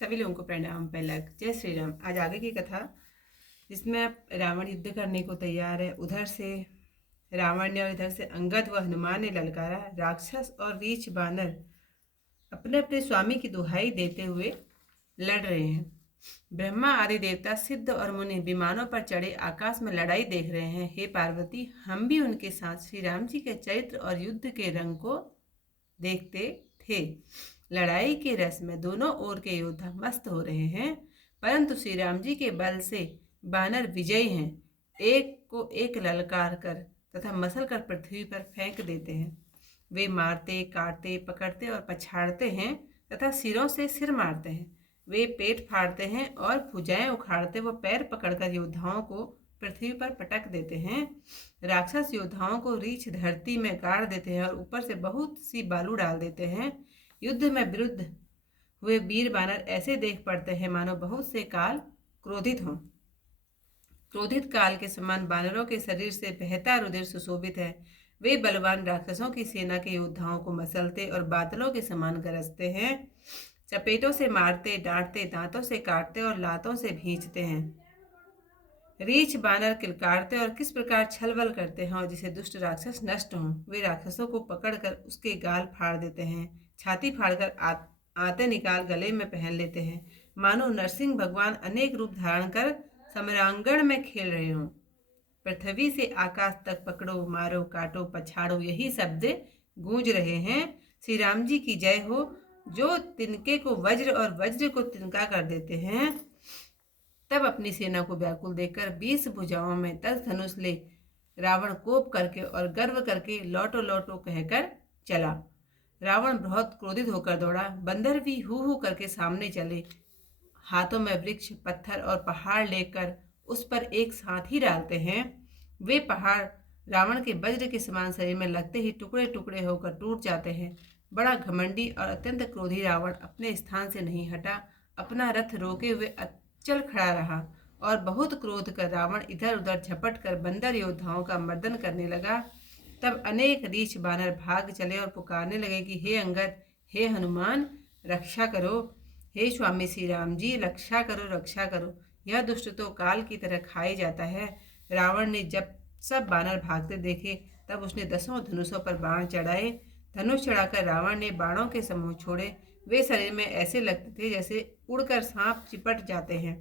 सभी लोगों को प्रणाम। पहलक जय श्री राम। आज आगे की कथा, जिसमें अब रावण युद्ध करने को तैयार है। उधर से रावण ने और इधर से अंगद व हनुमान ने ललकारा। राक्षस और रीछ बानर अपने अपने स्वामी की दुहाई देते हुए लड़ रहे हैं। ब्रह्मा आदि देवता, सिद्ध और मुनि विमानों पर चढ़े आकाश में लड़ाई देख रहे हैं। हे पार्वती, हम भी उनके साथ श्री राम जी के चरित्र और युद्ध के रंग को देखते थे। लड़ाई के रस में दोनों ओर के योद्धा मस्त हो रहे हैं, परंतु श्री राम जी के बल से बानर विजयी हैं। एक को एक ललकार कर तथा मसल कर पृथ्वी पर फेंक देते हैं। वे मारते, काटते, पकड़ते और पछाड़ते हैं तथा सिरों से सिर मारते हैं। वे पेट फाड़ते हैं और भुजाएं उखाड़ते व पैर पकड़कर योद्धाओं को पृथ्वी पर पटक देते हैं। राक्षस योद्धाओं को रीछ धरती में गाड़ देते हैं और ऊपर से बहुत सी बालू डाल देते हैं। युद्ध में विरुद्ध हुए वीर बानर ऐसे देख पड़ते हैं मानो बहुत से काल क्रोधित हों। क्रोधित काल के समान बानरों के शरीर से बहता रुधिर सुशोभित है। वे बलवान राक्षसों की सेना के योद्धाओं को मसलते और बादलों के समान गरजते हैं। चपेटों से मारते, डांटते, दांतों से काटते और लातों से भींचते हैं। रीछ बानर किलकारते और किस प्रकार छल बल करते हैं और जिसे दुष्ट राक्षस नष्ट हों। वे राक्षसों को पकड़कर उसके गाल फाड़ देते हैं, छाती फाड़कर आते निकाल गले में पहन लेते हैं, मानो नरसिंह भगवान अनेक रूप धारण कर समरांगण में खेल रहे हों। पृथ्वी से आकाश तक पकड़ो, मारो, काटो, पछाड़ो, यही शब्द गूंज रहे हैं। श्री राम जी की जय हो, जो तिनके को वज्र और वज्र को तिनका कर देते हैं। तब अपनी सेना को व्याकुल देखकर 20 भुजाओं में 10 धनुष ले रावण कोप करके और गर्व करके लौटो लौटो कहकर चला। रावण बहुत क्रोधित होकर दौड़ा। बंदर भी हू करके सामने चले, हाथों में वृक्ष, पत्थर और पहाड़ लेकर उस पर एक साथ ही डालते हैं। वे पहाड़ रावण के वज्र के समान शरीर में लगते ही टुकड़े टुकड़े होकर टूट जाते हैं। बड़ा घमंडी और अत्यंत क्रोधी रावण अपने स्थान से नहीं हटा, अपना रथ रोके हुए चल खड़ा रहा और बहुत क्रोध कर रावण इधर उधर झपट कर बंदर योद्धाओं का मर्दन करने लगा। तब अनेक रीछ बानर भाग चले और पुकारने लगे कि हे अंगद, हे हनुमान, रक्षा करो। हे स्वामी श्री राम जी, रक्षा करो, रक्षा करो। यह दुष्ट तो काल की तरह खाई जाता है। रावण ने जब सब बानर भागते देखे, तब उसने 10 धनुषों पर बाण चढ़ाए। धनुष चढ़ाकर रावण ने बाणों के समूह छोड़े। वे शरीर में ऐसे लगते थे जैसे उड़कर सांप चिपट जाते हैं।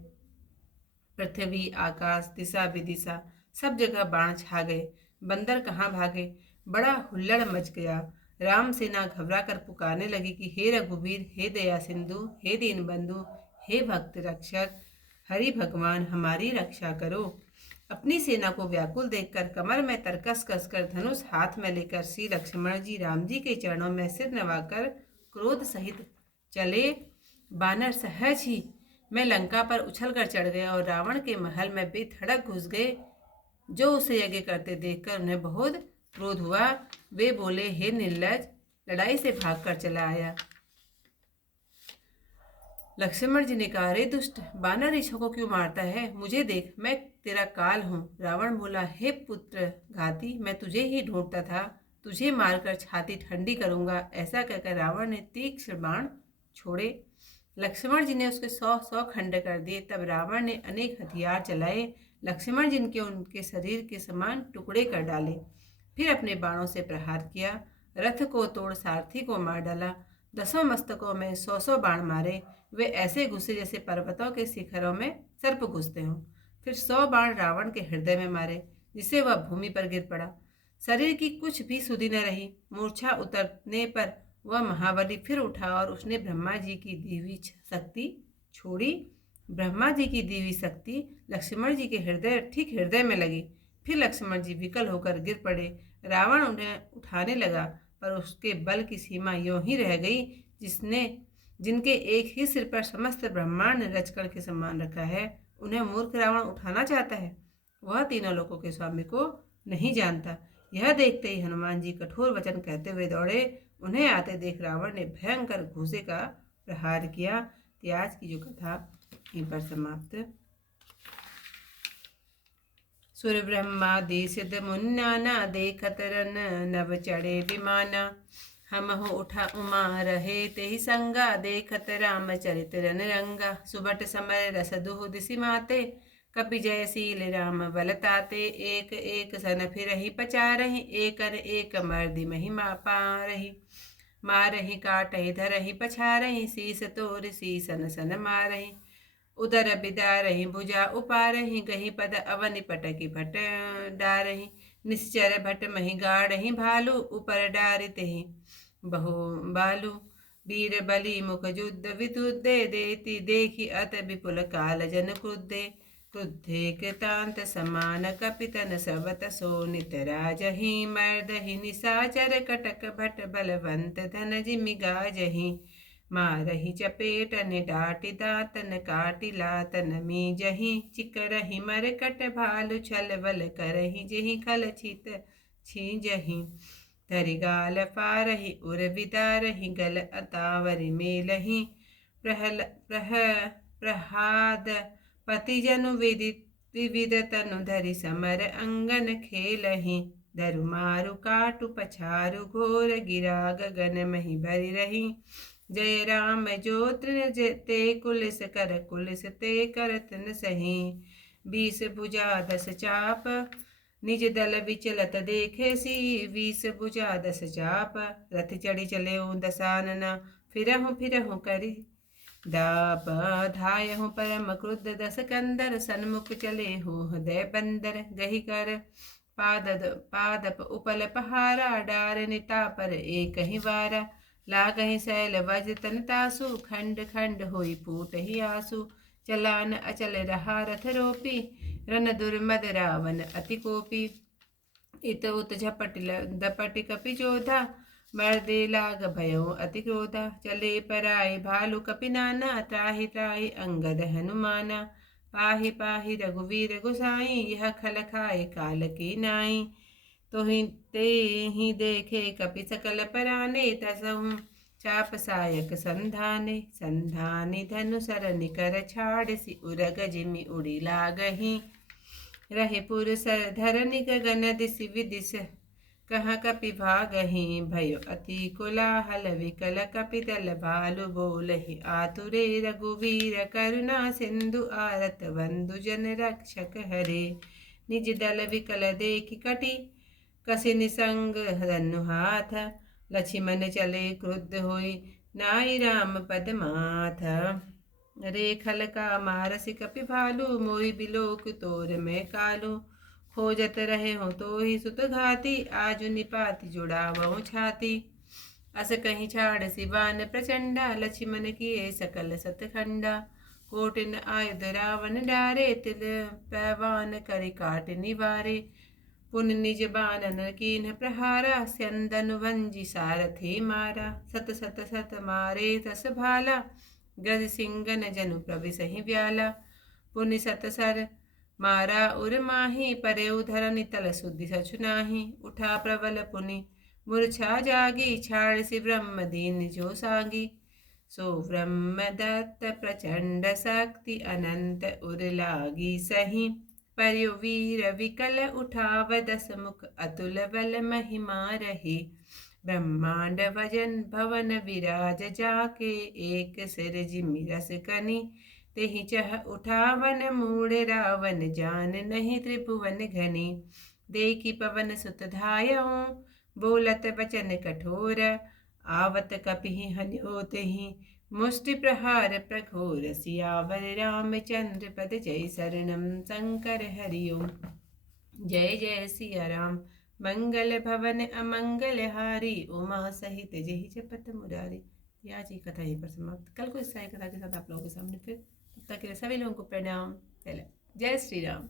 पृथ्वी, आकाश, दिशा विदिशा सब जगह बाण छा गए। बंदर कहाँ भागे, बड़ा हुल्लड़ मच गया। राम सेना घबरा कर पुकारने लगी कि हे रघुवीर, हे दया सिंधु, हे दीन बंधु, हे भक्त रक्षक, हरि भगवान, हमारी रक्षा करो। अपनी सेना को व्याकुल देखकर कमर में तरकस कसकर धनुष हाथ में लेकर श्री लक्ष्मण जी राम जी के चरणों में सिर नवाकर क्रोध सहित चले। बानर सहज ही में लंका पर उछलकर चढ़ गए और रावण के महल में बेधड़क घुस गए। जो उसे यज्ञ करते देखकर उन्हें बहुत क्रोध हुआ। वे बोले, हे निर्लज, लड़ाई से भागकर चला आया। लक्ष्मण जी ने कहा, अरे दुष्ट, बानर रीछों को क्यों मारता है? मुझे देख, मैं तेरा काल हूँ। रावण बोला, हे पुत्र घाती, मैं तुझे ही ढूंढता था, तुझे मारकर छाती ठंडी करूंगा। ऐसा कहकर रावण ने तीक्ष्ण बाण छोड़े। लक्ष्मण जी ने उसके 100 खंड कर दिए। तब रावण ने अनेक हथियार चलाए। लक्ष्मण जी के उनके शरीर के समान टुकड़े कर डाले। फिर अपने बाणों से प्रहार किया। रथ को तोड़ सारथी को मार डाला। 10 मस्तकों में 100 बाण मारे। वे ऐसे घुसे जैसे पर्वतों के शिखरों में सर्प घुसते हों। फिर 100 बाण रावण के हृदय में मारे, जिससे वह भूमि पर गिर पड़ा। शरीर की कुछ भी सुधि न रही। मूर्छा उतरने पर वह महाबली फिर उठा और उसने ब्रह्मा जी की दी हुई शक्ति छोड़ी। ब्रह्मा जी की दी हुई शक्ति लक्ष्मण जी के ठीक हृदय में लगी। फिर लक्ष्मण जी विकल होकर गिर पड़े। रावण उन्हें उठाने लगा, पर उसके बल की सीमा यों ही रह गई जिनके एक ही सिर पर समस्त ब्रह्मांड रचकर के सम्मान रखा है, उन्हें मूर्ख रावण उठाना चाहता है। वह तीनों लोकों के स्वामी को नहीं जानता। यह देखते ही हनुमान जी कठोर वचन कहते हुए दौड़े। उन्हें आते देख रावण ने भयंकर घूसे का प्रहार किया। आज की जो कथा यहीं पर समाप्त। सुर ब्रह्मादि सिद्ध मुन्ना, देखत रन नभ चढ़े विमाना। हम हो उठा उमा रहे तेहि संगा, देखत रामचरित रन रंगा। सुबट समर रस दुह दिसि माते, कपि जयशील राम बल ताते। एक एक सन फिरहि पचारहि, एकन एक मर्दि महिमा पारहि। मारहि काटहि धरहि पछारहि, शीस तोर शीसन सन मारहि। उदर बिदारहि भुजा उपारहि, गही पद अवनि पटकि भट डारहि। निश्चर भट महि गाढ़हि भालू, ऊपर डारितेहि बहु बालू। वीर बलि मुख युद्ध विदुद्दे, देति देखि अत विपुल काल जन क्रुद्धे। क्रुद्धे कृतांत समान कपितन सबत सो नित राजहि। मर्दहि निशाचर कटक भट बलवंत धन जिमि गाजहि। मारहि चपेटन डाटि दातन काटि लातन मीजहि। चिकरहि मरकट भालु छल बल करहि, जेहि खल छित छींजहि। धरि गाल फारहि उर बिदारहि, गल अतावरि मेलहि। प्रहाद पति जनु विविध तनु धरि, समर अंगन खेलहि। धरु मारु काटु पछारु, घोर गिरा गगन महि भरि रही। जय राम जो तृण ते कुलिस कर, कुलिस ते करत न सही। 20 भुजा 10 चाप, निज दल विचलत देखे सी। 20 भुजा 10 चाप, रथ चढ़ी चले दसानना। फिरहु फिरहु करि दाप, धायहु परम क्रुद्ध 10 कंदर। सन्मुख चले हो हृदय बंदर, गही कर पादप उपल पहारा। डार निता पर एक ही वारा, लागहि शैल वज्र तन तासु। खंड खंड होई फूट ही आसु, चलान अचल रहा रथ रोपी। रन दुर्मद रावण अति कोपी, इत उत झपट दपटि कपि जोधा। मर्दे लाग भयो अति क्रोधा, चले पराए भालु कपि नाना। त्राहि त्राहि अंगद हनुमाना, पाहि पाहि रघुवीर गोसाई। यह खल खाए काल की नाई, ते ही देखे कपि सकल पराने। तसहु चाप सायक संधाने, संधानि धनु सरनि कर छाड़सी। उरग जिमि उड़ी लागहि, रहे पुरसर धरनि गगन दिशि विदिश। कहाँ कपि भागहि, भयो अति कोलाहल विकल कपि दल। भालु बोलहि आतुरे, रघुवीर करुणा सिंधु। आरत बंधु जन रक्षक हरे, निज दल विकल देखि कटि। कसी निसंग धनु हाथ, लक्ष्मण चले क्रुद्ध होई। नाई राम पद माथ, रे खल का मारसि कपि भालू। मोहि बिलोक तोर में कालू, खोजत रहे हो तो ही सुत घाती। आजु निपाति जुड़ावहु छाती, अस कहीं छाड़ सिवान प्रचंडा। लक्ष्मण किए सकल सतखंडा, कोटिन आयुध रावण डारे। तिल पैवान करि काट निवारे, पुन निज बानन कीन्ह प्रहारा। स्यंदन वंजी सारथि मारा, सत सत सत मारे तस भाला। गज सिंगन जनु प्रविसहि व्याला, पुनि सत सर मारा उर माही। परे उधरनि तल सुधि सछु नाही, उठा प्रबल पुनि मूर्छा जागी। छाड़सि ब्रह्म दीन जो सागी, सो ब्रह्म दत्त प्रचंड शक्ति। अनंत उर लागी सही, पर्यो वीर विकल उठाव। 10 मुख अतुल बल महिमा रही। ब्रह्मांड भजन भवन विराज जाके, एक सिर जिमि रस कनि। तेहि चह उठावन मूढ़ रावण, जान नहीं त्रिभुवन घनी। देखि पवन सुत धायहु, बोलत बचन कठोर। आवत कपिहि हन्यो तेहि, मुष्टि प्रहार प्रघोर। सियावर रामचंद्र पद, जय शरणम शंकर हरि ओम। जय जय सिया राम, मंगल भवन अमंगल हारी। उमा सहित जहि जपत मुरारी। आज की कथा यहीं पर समाप्त। कल को इस कथा के साथ आप लोगों के सामने फिर, तब तक के लिए सभी लोगों को प्रणाम। जय श्री राम।